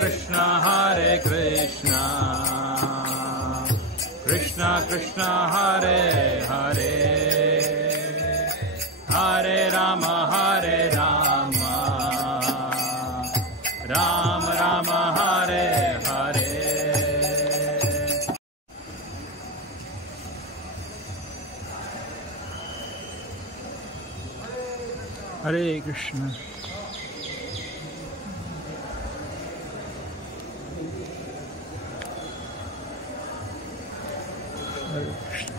Krishna Krishna Krishna Hare Hare Hare Rama Rama Rama Hare Hare. Hare Krishna. Hare Krishna.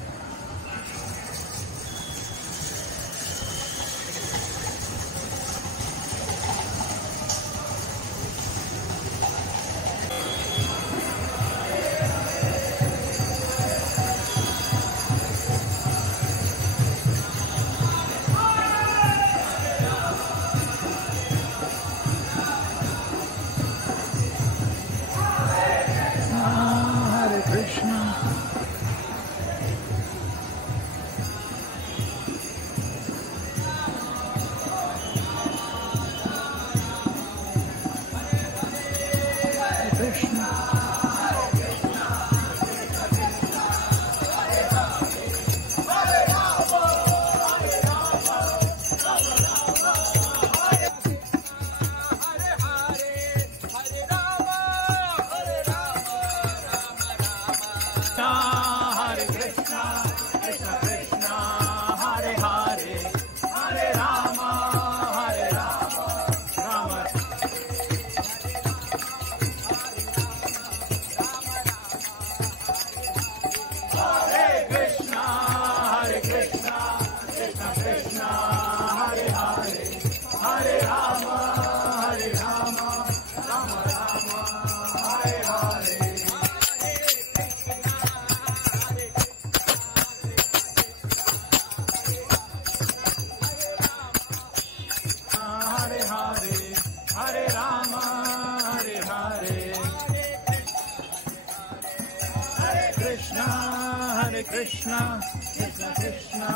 Krishna Krishna Krishna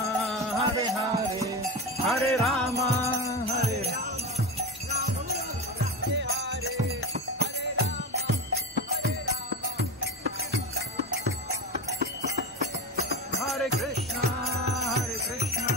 Hare Hare Hare Rama Hare Hare Krishna Hare Krishna.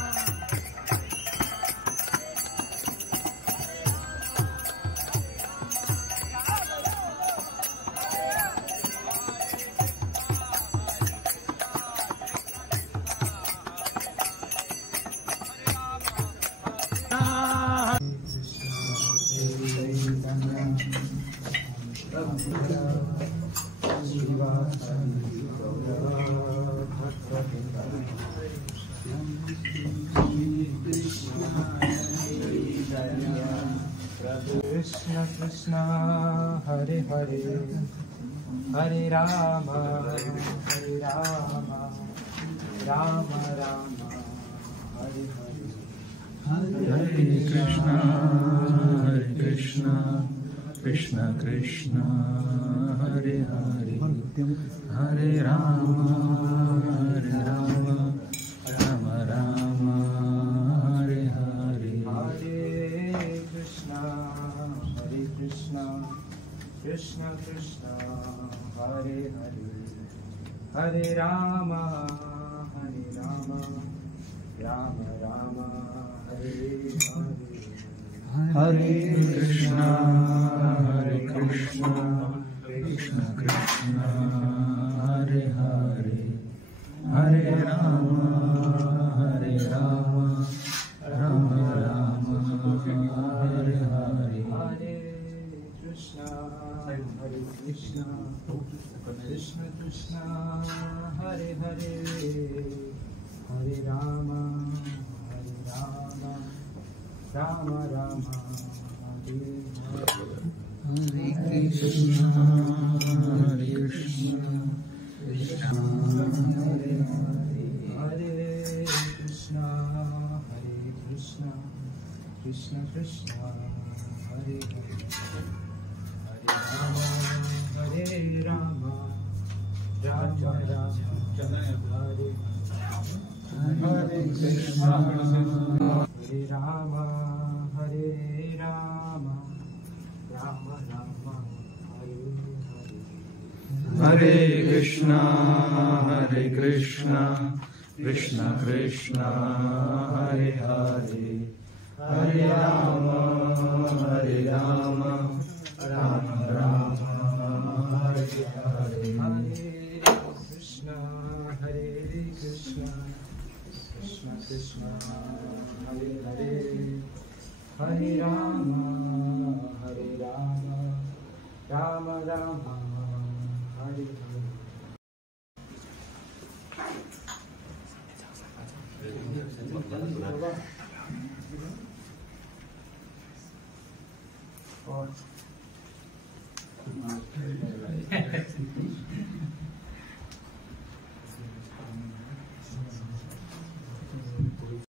Krishna Krishna Hare Hare Hare Rama Rama Rama Hare Hare. Hare Krishna Krishna Krishna Hare Hare Hare Rama Rama Rama Hare Hare. Hare Krishna Krishna Krishna Hare Hare Hare Rama Rama Rama Hare Hare. Hare Krishna Krishna Krishna Hare Hare Hare Rama Rama Rama Hare Hare. Hare Krishna Krishna Krishna Hare Hare Hare Rama Rama Rama Hare Hare. Hare Krishna Krishna Hare Krishna Krishna Krishna Hare Hare Hare Rama Rama Rama Hare Hare Krishna Hare Rama Rama Rama Hare Krishna, Krishna Krishna, Hare Hare, Hare Rama, Rama Rama, Hare Hare. Hare Krishna, Krishna Krishna, Hare Hare, Hare Rama, Rama Rama, Hare Hare. और